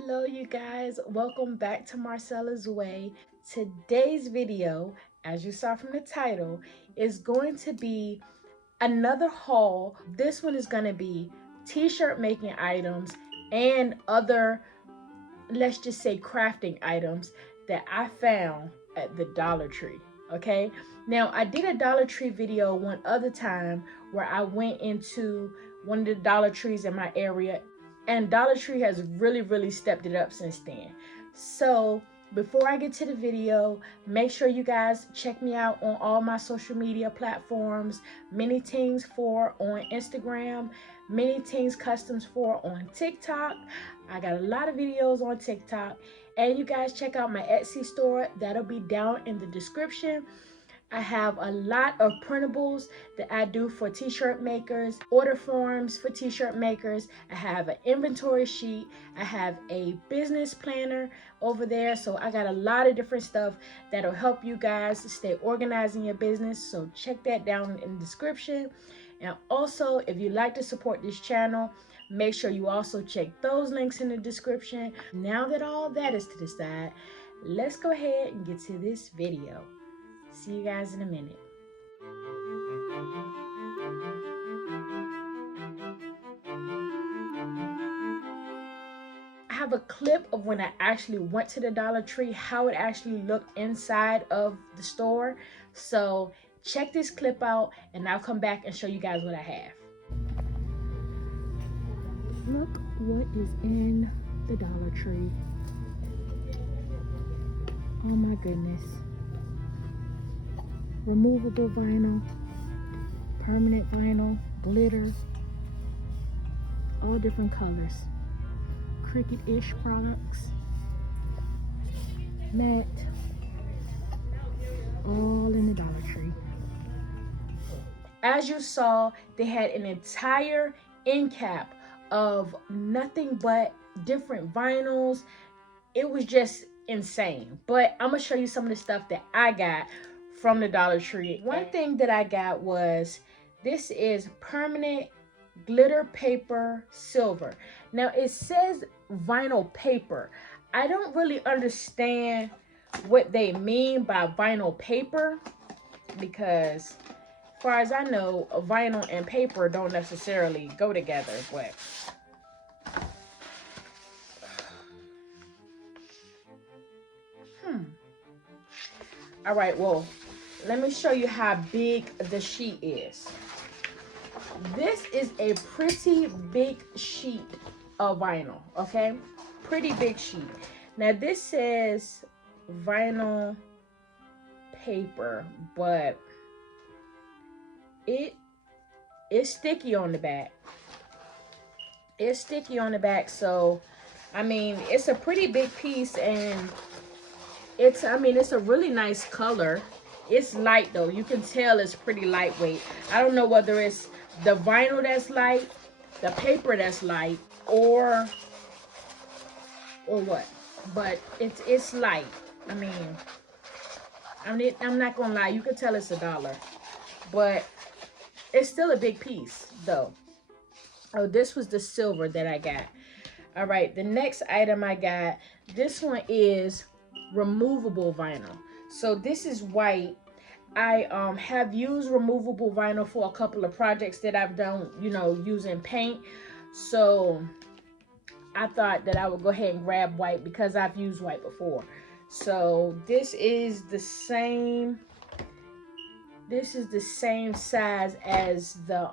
Hello you guys, welcome back to Marcella's Way. Today's video, as you saw from the title, is going to be another haul. This one is going to be t-shirt making items and other, let's just say, crafting items that I found at the Dollar Tree. Okay, now I did a Dollar Tree video one other time where I went into one of the Dollar Trees in my area, and Dollar Tree has really stepped it up since then. So before I get to the video, make sure you guys check me out on all my social media platforms. Minitingz4 on Instagram, minitingzcustoms4 on TikTok. I got a lot of videos on TikTok. And you guys check out my Etsy store. That'll be down in the description. I have a lot of printables that I do for t-shirt makers, order forms for t-shirt makers. I have an inventory sheet. I have a business planner over there. So I got a lot of different stuff that'll help you guys stay organized in your business. So check that down in the description. And also, if you'd like to support this channel, make sure you also check those links in the description. Now that all that is to the side, let's go ahead and get to this video. See you guys in a minute. I have a clip of when I actually went to the Dollar Tree, how it actually looked inside of the store. So check this clip out and I'll come back and show you guys what I have. Look what is in the Dollar Tree. Oh my goodness. Removable vinyl, permanent vinyl, glitter, all different colors. Cricut-ish products, matte, all in the Dollar Tree. As you saw, they had an entire end cap of nothing but different vinyls. It was just insane. But I'm gonna show you some of the stuff that I got from the Dollar Tree. One thing that I got was, this is permanent glitter paper silver. Now it says vinyl paper. I don't really understand what they mean by vinyl paper, because as far as I know, vinyl and paper don't necessarily go together. But all right, well, let me show you how big the sheet is. This is a pretty big sheet of vinyl, okay? Pretty big sheet. Now this says vinyl paper, but it's sticky on the back. It's sticky on the back, so I mean, it's a pretty big piece, and it's a really nice color. It's light though. You can tell it's pretty lightweight. I don't know whether it's the vinyl that's light, the paper that's light, or what. But it's light. I mean, I'm not gonna lie. You can tell it's $1, but it's still a big piece though. Oh, this was the silver that I got. All right, the next item I got. This one is removable vinyl. So this is white. I have used removable vinyl for a couple of projects that I've done, you know, using paint. So I thought that I would go ahead and grab white because I've used white before. So this is the same. This is the same size as the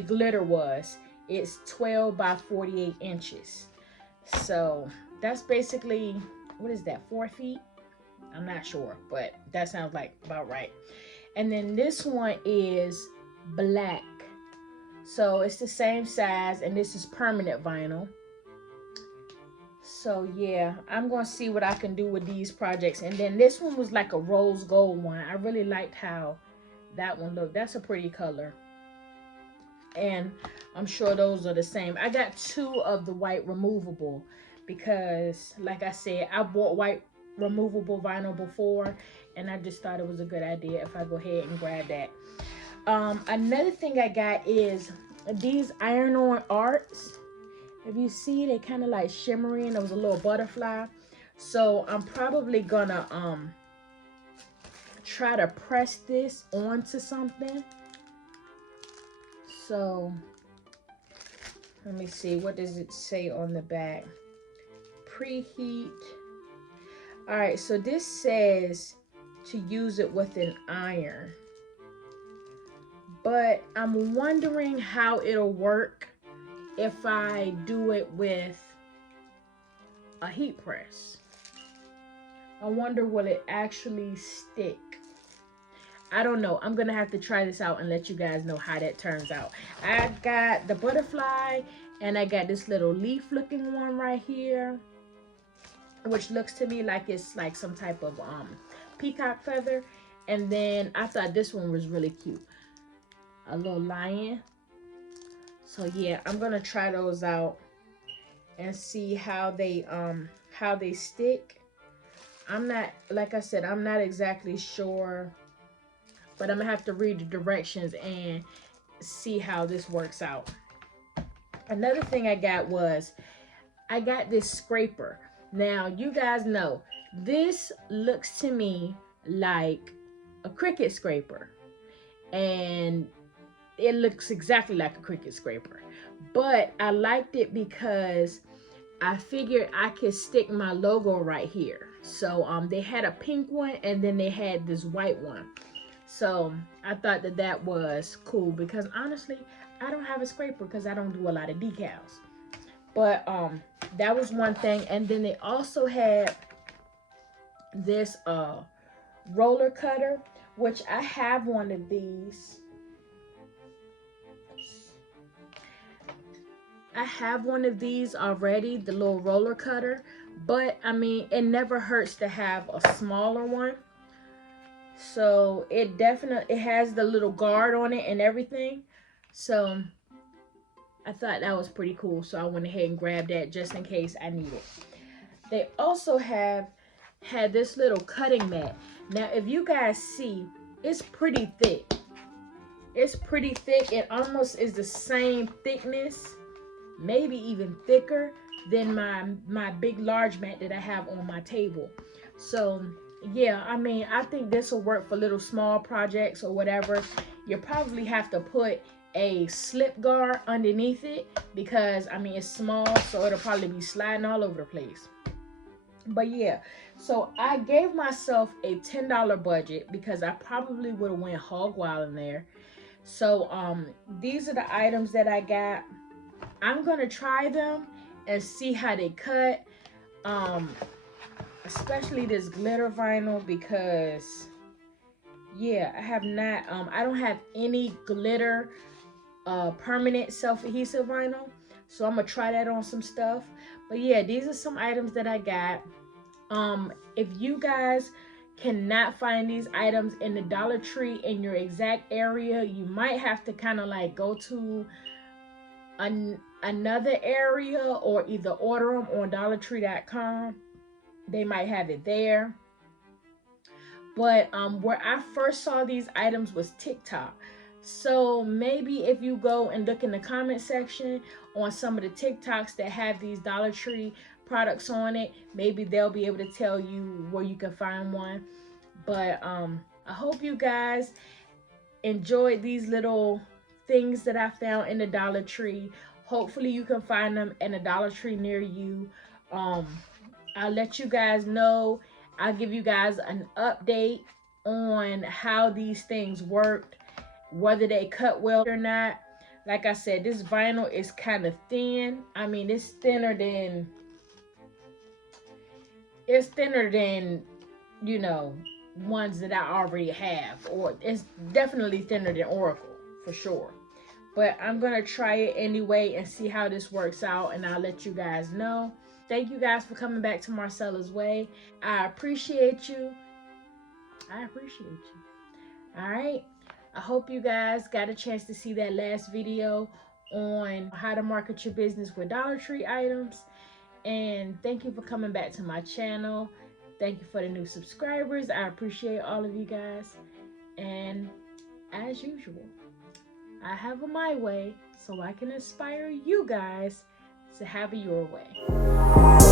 glitter was. It's 12 by 48 inches. So that's basically, what is that, 4 feet? I'm not sure, but that sounds like about right. And then this one is black. So it's the same size, and this is permanent vinyl. So yeah, I'm gonna see what I can do with these projects. And then this one was like a rose gold one. I really liked how that one looked. That's a pretty color. And I'm sure those are the same. I got 2 of the white removable because, like I said, I bought white removable vinyl before, and I just thought it was a good idea if I go ahead and grab that. Another thing I got is these iron-on arts, If you see, they kind of like shimmering. There was a little butterfly. So I'm probably gonna try to press this onto something. So let me see, what does it say on the back? Preheat. All right, so this says to use it with an iron, but I'm wondering how it'll work if I do it with a heat press. I wonder will it actually stick. I don't know. I'm gonna have to try this out and let you guys know how that turns out. I got the butterfly and I got this little leaf looking one right here, which looks to me like it's like some type of peacock feather. And then I thought this one was really cute, a little lion. So yeah, I'm gonna try those out and see how they stick. I'm not, like I said, I'm not exactly sure, but I'm gonna have to read the directions and see how this works out. Another thing I got was I got this scraper. Now you guys know this looks to me like a Cricut scraper, and it looks exactly like a Cricut scraper, but I liked it because I figured I could stick my logo right here. So they had a pink one and then they had this white one. So I thought that that was cool because honestly, I don't have a scraper because I don't do a lot of decals. But that was one thing. And then they also had this roller cutter, which I have one of these. I have one of these already, the little roller cutter, but I mean, it never hurts to have a smaller one. So it definitely, it has the little guard on it and everything. So I thought that was pretty cool. So I went ahead and grabbed that just in case I need it. They also had this little cutting mat. Now, if you guys see, it's pretty thick. It's pretty thick. It almost is the same thickness, maybe even thicker than my big large mat that I have on my table. So yeah, I mean, I think this will work for little small projects or whatever. You probably have to put a slip guard underneath it because I mean it's small, so it'll probably be sliding all over the place. But yeah, so I gave myself a $10 budget because I probably would have went hog wild in there. So these are the items that I got. I'm gonna try them and see how they cut, especially this glitter vinyl because yeah, I have not I don't have any glitter permanent self-adhesive vinyl, so I'm gonna try that on some stuff. But yeah, these are some items that I got. If you guys cannot find these items in the Dollar Tree in your exact area, you might have to kind of like go to another area or either order them on dollartree.com. They might have it there. But where I first saw these items was TikTok. So maybe if you go and look in the comment section on some of the TikToks that have these Dollar Tree products on it, maybe they'll be able to tell you where you can find one. But I hope you guys enjoyed these little things that I found in the Dollar Tree. Hopefully you can find them in a Dollar Tree near you. I'll let you guys know. I'll give you guys an update on how these things worked, whether they cut well or not. Like I said, this vinyl is kind of thin. I mean, it's thinner than, you know, ones that I already have, or it's definitely thinner than Oracle for sure. But I'm gonna try it anyway and see how this works out, and I'll let you guys know. Thank you guys for coming back to Marcella's Way. I appreciate you. I appreciate you. All right. I hope you guys got a chance to see that last video on how to market your business with Dollar Tree items. And thank you for coming back to my channel. Thank you for the new subscribers. I appreciate all of you guys. And as usual, I have a my way so I can inspire you guys So have it your way.